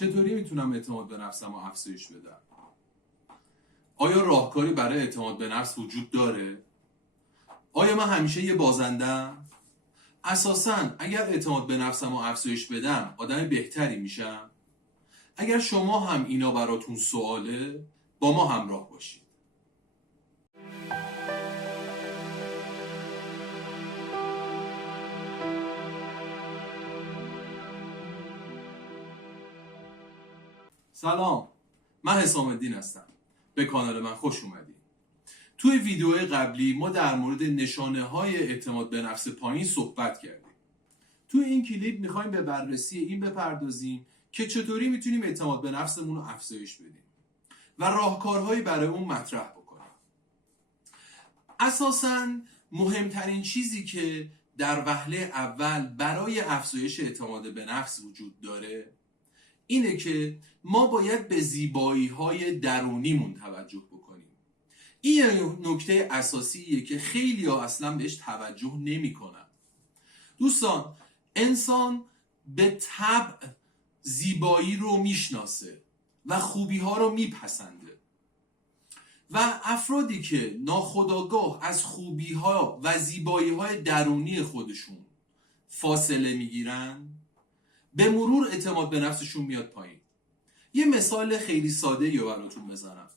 چطوری میتونم اعتماد به نفسم رو افزایش بدم؟ آیا راهکاری برای اعتماد به نفس وجود داره؟ آیا من همیشه یه بازندم؟ اساساً اگر اعتماد به نفسم رو افزایش بدم آدم بهتری میشم؟ اگر شما هم اینا براتون سواله، با ما همراه باشید. سلام، من حسام الدین هستم. به کانال من خوش اومدید. توی ویدیو قبلی ما در مورد نشانه های اعتماد به نفس پایین صحبت کردیم. توی این کلیپ میخوایم به بررسی این بپردازیم که چطوری میتونیم اعتماد به نفسمون رو افزایش بدیم و راهکارهایی برای اون مطرح بکنیم. اساساً مهمترین چیزی که در وهله اول برای افزایش اعتماد به نفس وجود داره اینه که ما باید به زیبایی‌های درونیمون توجه بکنیم. این نکته اساسیه که خیلی‌ها اصلا بهش توجه نمی‌کنن. دوستان، انسان به طبع زیبایی رو میشناسه و خوبی ها رو میپسنده و افرادی که ناخودآگاه از خوبی ها و زیبایی های درونی خودشون فاصله میگیرن، به مرور اعتماد به نفسشون میاد پایین. یه مثال خیلی ساده رو براتون بزنم.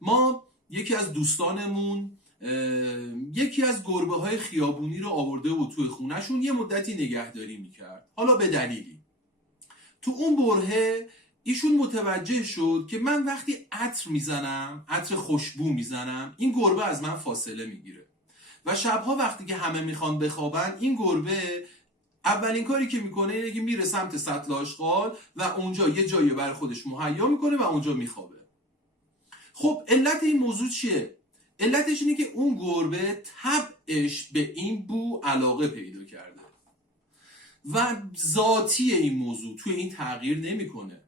ما یکی از دوستانمون یکی از گربه های خیابونی رو آورده بود توی خونهشون، یه مدتی نگهداری میکرد، حالا به دلیلی. تو اون برهه ایشون متوجه شد که من وقتی عطر میزنم، عطر خوشبو میزنم، این گربه از من فاصله میگیره و شبها وقتی که همه میخوان بخوابن، این گربه اولین کاری که میکنه اینه که میره سمت سطل آشغال و اونجا یه جایی برای خودش مهیا میکنه و اونجا میخوابه. خب علت این موضوع چیه؟ علتش اینه که اون گربه طبعش به این بو علاقه پیدا کرده و ذاتی این موضوع توی این تغییر نمیکنه.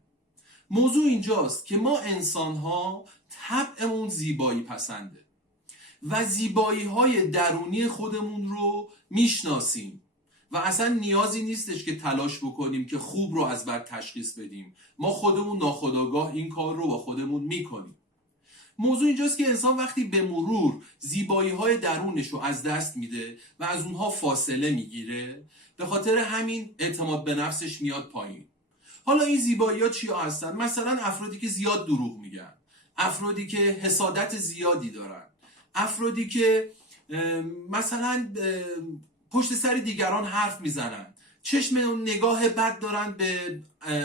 موضوع اینجاست که ما انسان‌ها طبعمون زیبایی پسنده و زیبایی های درونی خودمون رو میشناسیم و اصلا نیازی نیستش که تلاش بکنیم که خوب رو از بد تشخیص بدیم. ما خودمون ناخودآگاه این کار رو با خودمون میکنیم. موضوع اینجاست که انسان وقتی به مرور زیبایی های درونش رو از دست میده و از اونها فاصله میگیره، به خاطر همین اعتماد به نفسش میاد پایین. حالا این زیبایی ها چیا هستن؟ مثلا افرادی که زیاد دروغ میگن، افرادی که حسادت زیادی دارن، افرادی که مثلا پشت سر دیگران حرف میزنن، چشم نگاه بد دارن به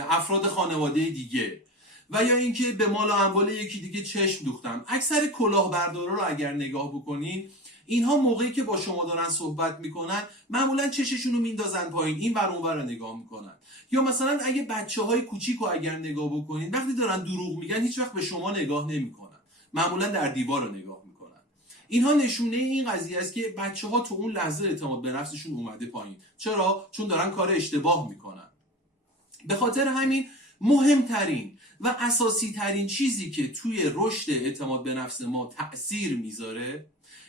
افراد خانواده دیگه، و یا اینکه به مال و اموال یکی دیگه چشم دوختن. اکثر کلاهبردارا رو اگر نگاه بکنین، اینها موقعی که با شما دارن صحبت میکنن معمولا چششون رو میندازن پایین، این ور اون ور رو نگاه میکنن. یا مثلا اگه بچه‌های کوچیک رو اگر نگاه بکنین، وقتی دارن دروغ میگن هیچ وقت به شما نگاه نمیکنن، معمولا در دیوار رو نگاه میکنن. اینها نشونه این قضیه است که بچه‌ها تو اون لحظه اعتماد به نفسشون اومده پایین. چرا؟ چون دارن کار اشتباه میکنن. به خاطر همین مهمترین و اساسی ترین چیزی که توی رشد اعتماد به نفس ما تأثیر میذاره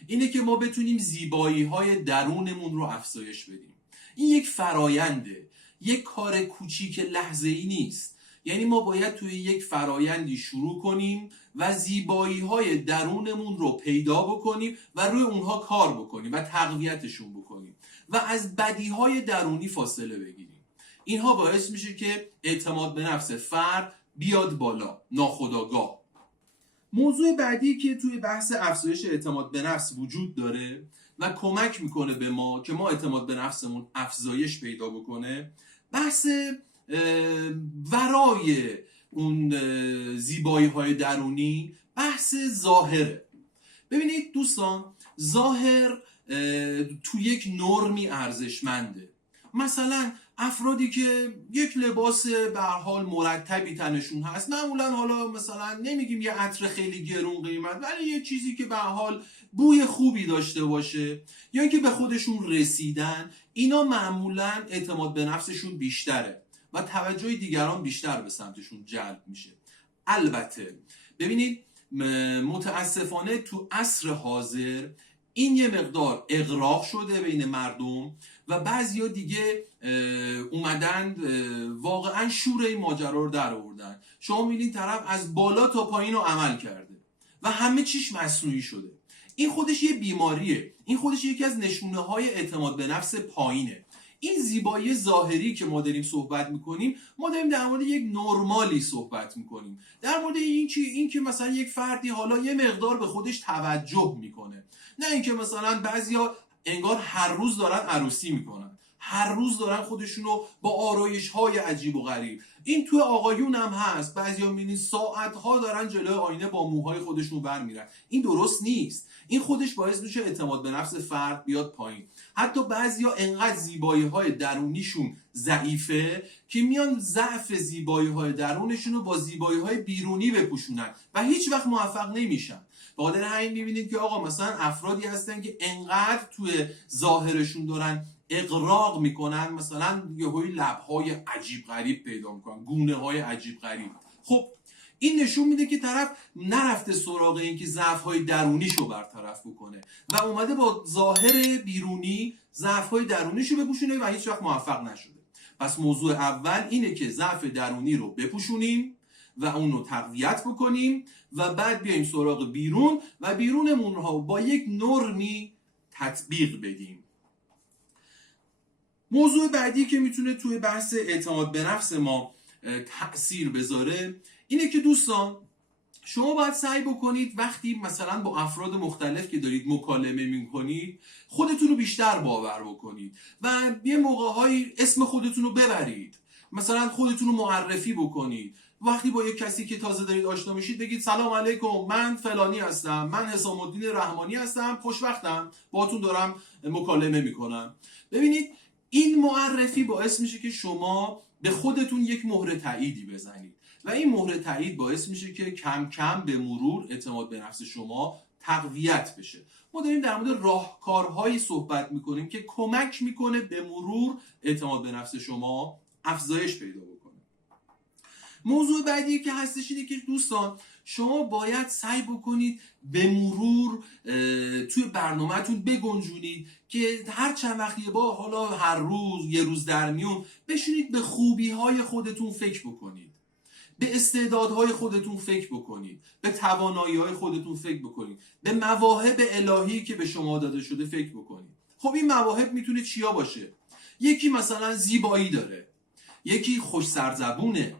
اینه که ما بتونیم زیبایی های درونمون رو افزایش بدیم. این یک فراینده، یک کار کوچیک لحظه‌ای نیست. یعنی ما باید توی یک فرایندی شروع کنیم و زیبایی های درونمون رو پیدا بکنیم و روی اونها کار بکنیم و تقویتشون بکنیم و از بدی های درونی فاصله بگیریم. اینها باعث میشه که اعتماد به نفس فرد بیاد بالا ناخودآگاه. موضوع بعدی که توی بحث افزایش اعتماد به نفس وجود داره و کمک میکنه به ما که ما اعتماد به نفسمون افزایش پیدا بکنه، بحث ورای اون زیبایی های درونی، بحث ظاهره. ببینید دوستان، ظاهر تو یک نرمی ارزشمنده. مثلا افرادی که یک لباس به هر حال مرتبی تنشون هست، معمولا حالا مثلا نمیگیم یه عطر خیلی گرون قیمت، ولی یه چیزی که به هر حال بوی خوبی داشته باشه یا اینکه به خودشون رسیدن، اینا معمولا اعتماد به نفسشون بیشتره و توجه دیگران بیشتر به سمتشون جلب میشه. البته ببینید، متاسفانه تو عصر حاضر این یه مقدار اغراق شده بین مردم و بعضیا دیگه اومدن واقعا شور این ماجرا رو در آوردن. شما میبینید طرف از بالا تا پایین رو عمل کرده و همه چیش مصنوعی شده. این خودش یه بیماریه، این خودش یکی از نشونه های اعتماد به نفس پایینه. این زیبایی ظاهری که ما داریم صحبت میکنیم، ما داریم در مورد یک نرمالی صحبت میکنیم، در مورد این که مثلا یک فردی حالا یه مقدار به خودش توجه میکنه، نه اینکه مثلا بعضیا انگار هر روز دارن عروسی میکنن، هر روز دارن خودشونو با آرایش های عجیب و غریب. این توی آقایون هم هست، بعضیا میبینید ساعتها دارن جلوی آینه با موهای خودشون برمیرن. این درست نیست. این خودش باعث میشه اعتماد به نفس فرد بیاد پایین. حتی بعضیا انقدر زیبایی های درونیشون ضعیفه که میان ضعف زیبایی های درونشون رو با زیبایی های بیرونی بپوشونن و هیچ وقت موفق نمیشن. به خاطر همین میبینید که آقا مثلا افرادی هستن که انقدر توی ظاهرشون دارن اغراق میکنن، مثلا یهویی لبهای عجیب غریب پیدا میکنن، گونه های عجیب غریب. خب این نشون میده که طرف نرفته سراغ این که ضعف‌های درونیشو برطرف بکنه و اومده با ظاهر بیرونی ضعف‌های درونیشو بپوشونه و هیچ وقت موفق نشده. پس موضوع اول اینه که ضعف درونی رو بپوشونیم و اون رو تقویت بکنیم و بعد بیایم سراغ بیرون و بیرونمون رو با یک نرمی تطبیق بدیم. موضوع بعدی که میتونه توی بحث اعتماد به نفس ما تأثیر بذاره اینه که دوستان شما باید سعی بکنید وقتی مثلا با افراد مختلف که دارید مکالمه میکنید خودتون رو بیشتر باور بکنید و یه موقع‌هایی اسم خودتون رو ببرید، مثلا خودتون رو معرفی بکنید. وقتی با یک کسی که تازه دارید آشنا میشید بگید سلام علیکم، من فلانی هستم، من حسام الدین رحمانی هستم، خوشوقتم باهاتون دارم مکالمه میکنم. ببینید این معرفی باعث میشه که شما به خودتون یک مهر تاییدی بزنید و این مهر تایید باعث میشه که کم کم به مرور اعتماد به نفس شما تقویت بشه. ما داریم در مورد راهکارهایی صحبت میکنیم که کمک میکنه به مرور اعتماد به نفس شما افزایش پیدا بکنه. موضوع بعدی که هستش اینه که دوستان شما باید سعی بکنید به مرور توی برنامه‌تون بگنجونید که هر چند وقت یه بار، حالا هر روز، یه روز در میون، بشینید به خوبی‌های خودتون فکر بکنید، به استعدادهای خودتون فکر بکنید، به توانایی‌های خودتون فکر بکنید، به مواهب الهی که به شما داده شده فکر بکنید. خب این مواهب میتونه چیا باشه؟ یکی مثلا زیبایی داره، یکی خوش سرزبونه،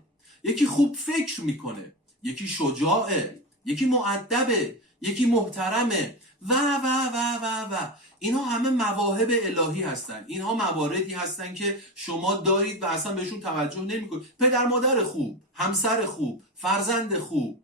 یکی خوب فکر میکنه، یکی شجاعه، یکی مؤدبه، یکی محترمه و و و و و. اینها همه مواهب الهی هستن. اینها مواردی هستن که شما دارید و اصلا بهشون توجه نمیکنید. پدر مادر خوب، همسر خوب، فرزند خوب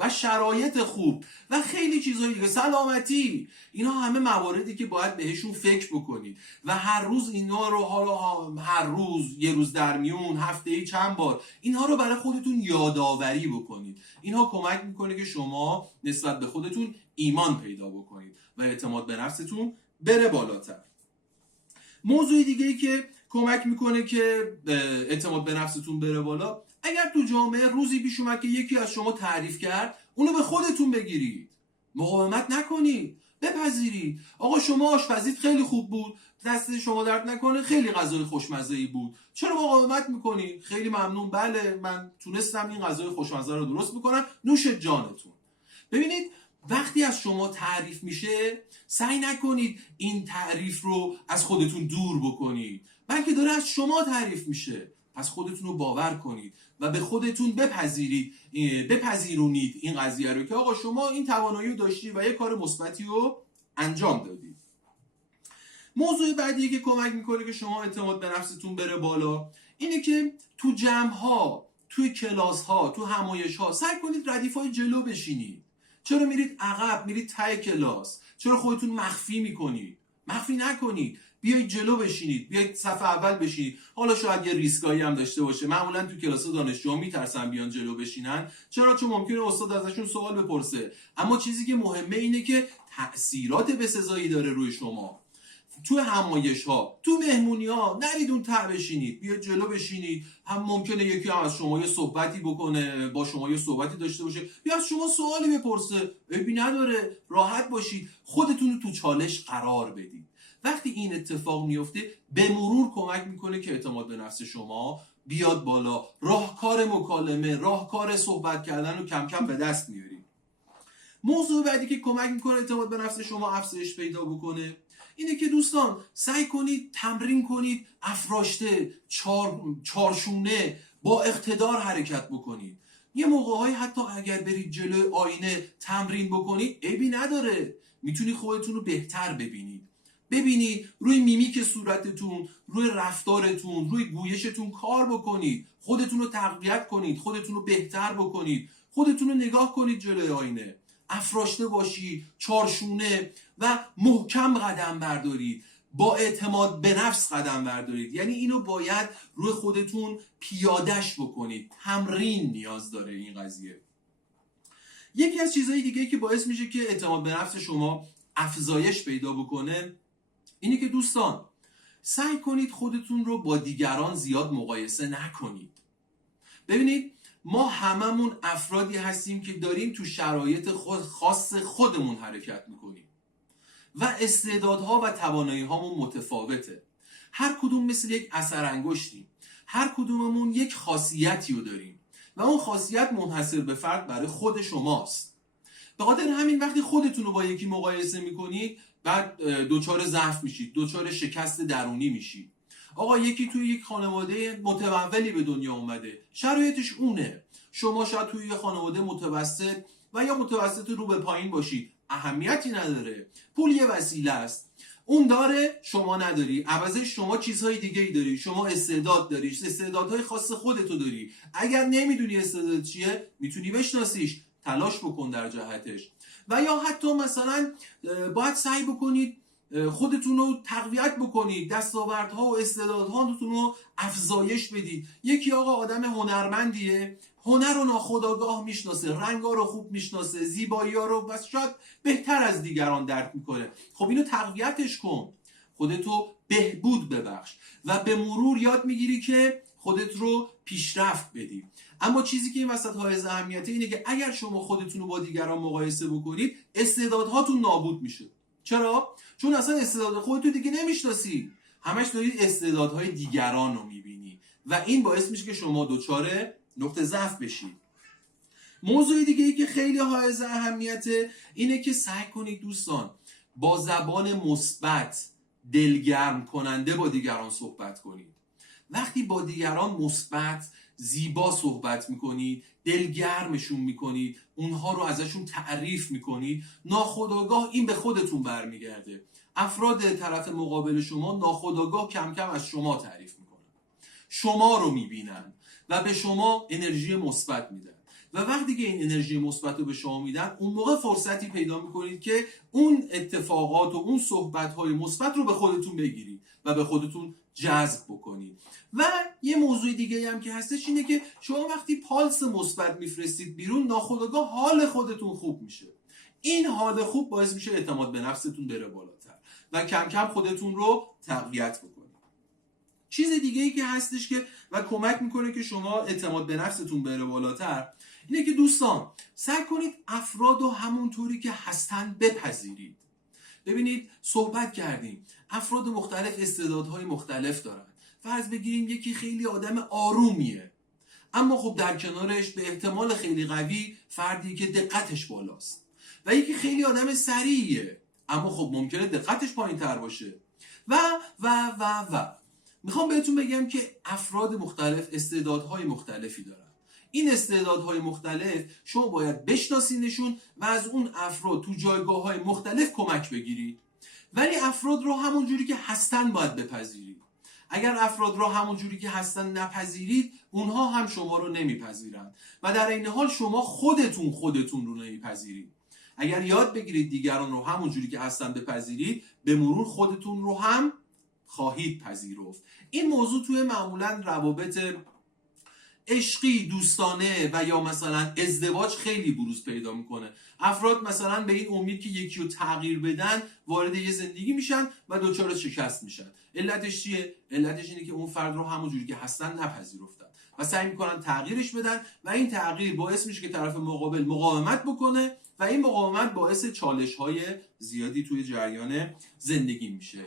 و شرایط خوب و خیلی چیزهای دیگه، سلامتی، اینا همه مواردی که باید بهشون فکر بکنید و هر روز اینا رو، حالا هر روز، یه روز در میون، هفته‌ای چند بار اینها رو برای خودتون یادآوری بکنید. اینها کمک میکنه که شما نسبت به خودتون ایمان پیدا بکنید و اعتماد به نفستون بره بالاتر. موضوع دیگه ای که کمک میکنه که اعتماد به نفستون بره بالا، اگر تو جامعه روزی پیش اومد که یکی از شما تعریف کرد، اونو به خودتون بگیرید، مقاومت نکنید، بپذیرید. آقا شما آشپزیت خیلی خوب بود، دست شما درد نکنه، خیلی غذای خوشمزه‌ای بود، چرا مقاومت میکنید؟ خیلی ممنون، بله من تونستم این غذای خوشمزه رو درست بکنم، نوش جانتون. ببینید وقتی از شما تعریف میشه سعی نکنید این تعریف رو از خودتون دور بکنید، بلکه داره از شما تعریف میشه. پس خودتون رو باور کنید و به خودتون بپذیرونید این قضیه رو که آقا شما این توانایی رو داشتید و یه کار مثبتی رو انجام دادید. موضوع بعدی که کمک میکنه که شما اعتماد به نفستون بره بالا اینه که تو جمع‌ها، توی کلاس‌ها، تو همایش‌ها سعی کنید ردیفای جلو بشینید. چرا میرید عقب، میرید ته کلاس؟ چرا خودتون مخفی میکنید؟ مخفی نکنید، بیایید جلو بشینید، بیایید صف اول بشینید. حالا شاید یه ریسکایی هم داشته باشه، معمولا تو کلاس دانشجوها میترسن بیان جلو بشینن. چرا؟ چون ممکنه استاد ازشون سوال بپرسه. اما چیزی که مهمه اینه که تأثیرات بسزایی داره روی شما. تو همایش ها، تو مهمونی ها نرید اون ته بشینید، بیاید جلو بشینید. هم ممکنه یکی هم از شما یه صحبتی بکنه، با شما یه صحبتی داشته باشه، یا از شما سوالی بپرسه، عیبی نداره، راحت باشید، خودتون رو تو چالش قرار بدید. وقتی این اتفاق میفته به مرور کمک میکنه که اعتماد به نفس شما بیاد بالا، راهکار مکالمه، راهکار صحبت کردن رو کم کم به دست میارید. موضوع بعدی که کمک میکنه اعتماد به نفس شما افزایش پیدا بکنه اینه که دوستان سعی کنید تمرین کنید افراشته، چارشونه، با اقتدار حرکت بکنید. یه موقع‌هایی حتی اگر برید جلوی آینه تمرین بکنید عیبی نداره، میتونید خودتون رو بهتر ببینید روی میمیک صورتتون، روی رفتارتون، روی گویشتون کار بکنید، خودتون رو تقویت کنید، خودتون رو بهتر بکنید، خودتون رو نگاه کنید جلوی آینه، افراشته باشید، چارشونه و محکم قدم بردارید، با اعتماد به نفس قدم بردارید. یعنی اینو باید روی خودتون پیادش بکنید، تمرین نیاز داره این قضیه. یکی از چیزهای دیگه که باعث میشه که اعتماد به نفس شما افزایش پیدا بکنه اینه که دوستان سعی کنید خودتون رو با دیگران زیاد مقایسه نکنید. ببینید ما هممون افرادی هستیم که داریم تو شرایط خاص خودمون حرکت میکنیم و استعدادها و توانایی هامون متفاوته. هر کدوم مثل یک اثر انگشتیم، هر کدوممون یک خاصیتی رو داریم و اون خاصیت منحصر به فرد برای خود شماست. به خاطر همین وقتی خودتون رو با یکی مقایسه میکنید بعد دوچار ضعف میشید، دوچار شکست درونی میشید. آقا یکی توی یک خانواده متولی به دنیا اومده، شرایطش اونه، شما شاید توی یک خانواده متوسط و یا متوسط رو به پایین باشید، اهمیتی نداره، پول یه وسیله است، اون داره شما نداری، عوضش شما چیزهای دیگه ای داری، شما استعداد داری، استعدادهای خاص خودتو داری. اگر نمیدونی استعداد چیه میتونی بشناسیش، تلاش بکن در جهتش. و یا حتی مثلا باید سعی بکنید خودتون رو تقویت بکنید، دستاوردها و استعدادهاتون رو افزایش بدید. یکی آقا آدم هنرمندیه، هنر رو ناخودآگاه میشناسه، رنگا رو خوب میشناسه، زیبایی ها رو بس شاید بهتر از دیگران درک میکنه، خب اینو تقویتش کن، خودتو بهبود ببخش و به مرور یاد میگیری که خودت رو پیشرفت بدی. اما چیزی که این وسط حائز اهمیته اینه که اگر شما خودتون رو با دیگران مقایسه بکنید استعدادهاتون نابود میشه. چرا؟ چون اصلا استعداد خودتو دیگه نمیشناسی، همش دارید استعدادهای دیگران رو میبینی و این باعث میشه که شما دچار نقطه ضعف بشید. موضوع دیگه ای که خیلی حائز اهمیته اینه که سعی کنید دوستان با زبان مثبت، دلگرم کننده با دیگران صحبت کنید. وقتی با دیگران مثبت، زیبا صحبت میکنید، دلگرمشون میکنید، اونها رو ازشون تعریف میکنید، ناخودآگاه این به خودتون برمیگرده. افراد طرف مقابل شما ناخودآگاه کم کم از شما تعریف میکنن، شما رو میبینن و به شما انرژی مثبت میدن و وقتی که این انرژی مثبت رو به شما میدن اون موقع فرصتی پیدا میکنید که اون اتفاقات و اون صحبت‌های مثبت رو به خودتون بگیرید و به خودتون جذب بکنید. و یه موضوع دیگه هم که هستش اینه که شما وقتی پالس مثبت میفرستید بیرون ناخودآگاه حال خودتون خوب میشه. این حال خوب باعث میشه اعتماد به نفستون بره بالاتر و کم کم خودتون رو تقویت بکنید. چیز دیگه ای که هستش که و کمک میکنه که شما اعتماد به نفستون بره بالاتر اینه که دوستان سعی کنید افراد رو همونطوری که هستن بپذیرید. ببینید صحبت کردیم، افراد مختلف استعدادهای مختلف دارن. فرض بگیریم یکی خیلی آدم آرومیه اما خب در کنارش به احتمال خیلی قوی فردی که دقتش بالاست و یکی خیلی آدم سریعیه اما خب ممکنه دقتش پایین تر باشه و و و و میخوام بهتون بگم که افراد مختلف استعدادهای مختلفی دارن. این استعدادهای مختلف شما باید بشناسینشون و از اون افراد تو جایگاه‌های مختلف کمک بگیرید، ولی افراد رو همون جوری که هستن باید بپذیرید. اگر افراد رو همون جوری که هستن نپذیرید اونها هم شما رو نمیپذیرند و در این حال شما خودتون رو نمیپذیرید. اگر یاد بگیرید دیگران رو همون جوری که هستن بپذیرید به مرور خودتون رو هم خواهید پذیرفت. این موضوع توی معمولا روابط عشقی، دوستانه و یا مثلا ازدواج خیلی بروز پیدا میکنه. افراد مثلا به این امید که یکی رو تغییر بدن وارد یه زندگی میشن و دچار شکست میشن. علتش چیه؟ علتش اینه که اون فرد رو همونجوری که هستن نپذیرفتن و سعی میکنن تغییرش بدن و این تغییر باعث میشه که طرف مقابل مقاومت بکنه و این مقاومت باعث چالش‌های زیادی توی جریان زندگی میشه.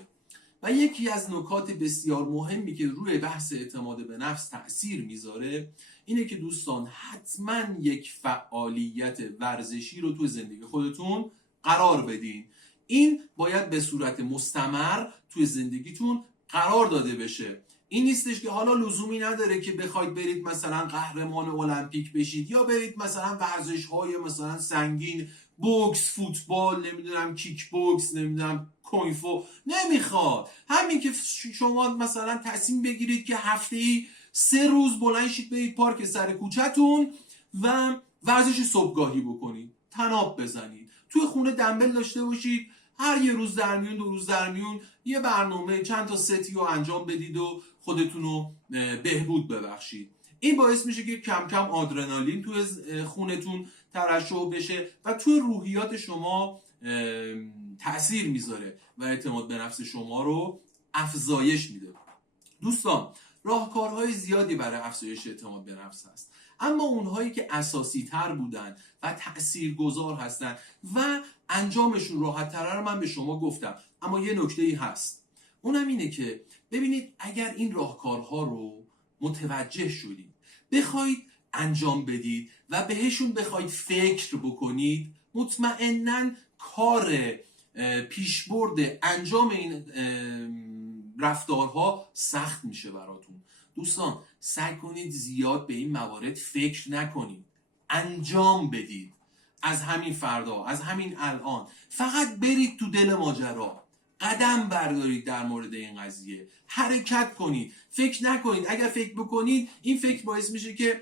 و یکی از نکات بسیار مهمی که روی بحث اعتماد به نفس تأثیر میذاره اینه که دوستان حتما یک فعالیت ورزشی رو توی زندگی خودتون قرار بدین. این باید به صورت مستمر توی زندگیتون قرار داده بشه. این نیستش که حالا لزومی نداره که بخواید برید مثلا قهرمان المپیک بشید یا برید مثلا ورزش‌های مثلا سنگین، بوکس، فوتبال، نمیدونم کیک بوکس، نمیدونم کوینفو. نمیخواد. همین که شما مثلا تصمیم بگیرید که هفته‌ای 3 روز بلند شید برید پارک سر کوچه‌تون و ورزش صبحگاهی بکنید، طناب بزنید، توی خونه دمبل داشته باشید، هر یه روز در میون 2 روز در میون یه برنامه چند تا ستی رو انجام بدید و خودتون رو بهبود ببخشید. این باعث میشه که کم کم آدرنالین توی خونتون ترشح بشه و توی روحیات شما تأثیر میذاره و اعتماد به نفس شما رو افزایش میده. دوستان راهکارهای زیادی برای افزایش اعتماد به نفس هست، اما اونهایی که اساسی تر بودن و تأثیرگذار هستن و انجامشون راحت تره رو من به شما گفتم. اما یه نکته‌ای هست، اونم اینه که ببینید اگر این راهکارها رو متوجه شدید، بخواید انجام بدید و بهشون بخواید فکر بکنید، مطمئناً کار پیشبرد انجام این رفتارها سخت میشه براتون. دوستان سعی کنید زیاد به این موارد فکر نکنید، انجام بدید. از همین فردا، از همین الان فقط برید تو دل ماجرا، قدم بردارید در مورد این قضیه، حرکت کنید، فکر نکنید. اگر فکر بکنید این فکر باعث میشه که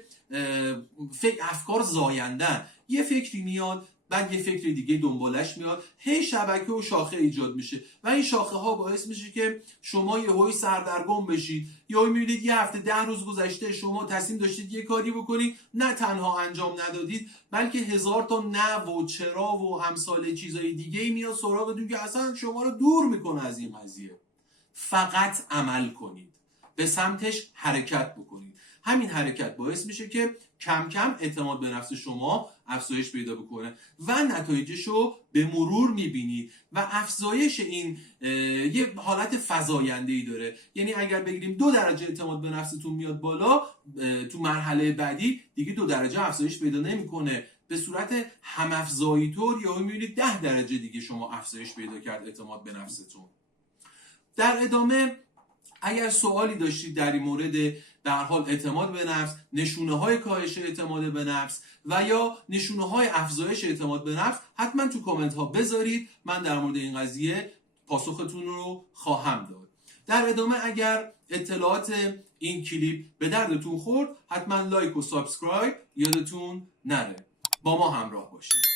افکار زایندن، یه فکری میاد بعد یه فکر دیگه دنبالش میاد، هی شبکه و شاخه ایجاد میشه و این شاخه ها باعث میشه که شما یهویی سردرگم بشید. یهو میبینید یه هفته 10 روز گذشته شما تصمیم داشتید یه کاری بکنید، نه تنها انجام ندادید بلکه 1000 تا نه و چرا و امثال چیزای دیگه میاد سراغتون که اصلا شما رو دور میکنه از این قضیه. فقط عمل کنید، به سمتش حرکت بکنید. همین حرکت باعث میشه که کم کم اعتماد به نفس شما افزایش پیدا بکنه و نتایجش رو به مرور میبینید و افزایش این یه حالت فزاینده‌ای داره. یعنی اگر بگیریم 2 درجه اعتماد به نفستون میاد بالا، تو مرحله بعدی دیگه 2 درجه افزایش پیدا نمیکنه، به صورت هم‌افزایی طور یا میبینید 10 درجه دیگه شما افزایش پیدا کرد اعتماد به نفستون. در ادامه اگر سوالی داشتید در این مورد در حال اعتماد به نفس، نشونه‌های کاهش اعتماد به نفس و یا نشونه‌های افزایش اعتماد به نفس، حتما تو کامنت ها بذارید، من در مورد این قضیه پاسختون رو خواهم داد. در ادامه اگر اطلاعات این کلیپ به دردتون خورد، حتما لایک و سابسکرایب یادتون نره. با ما همراه باشید.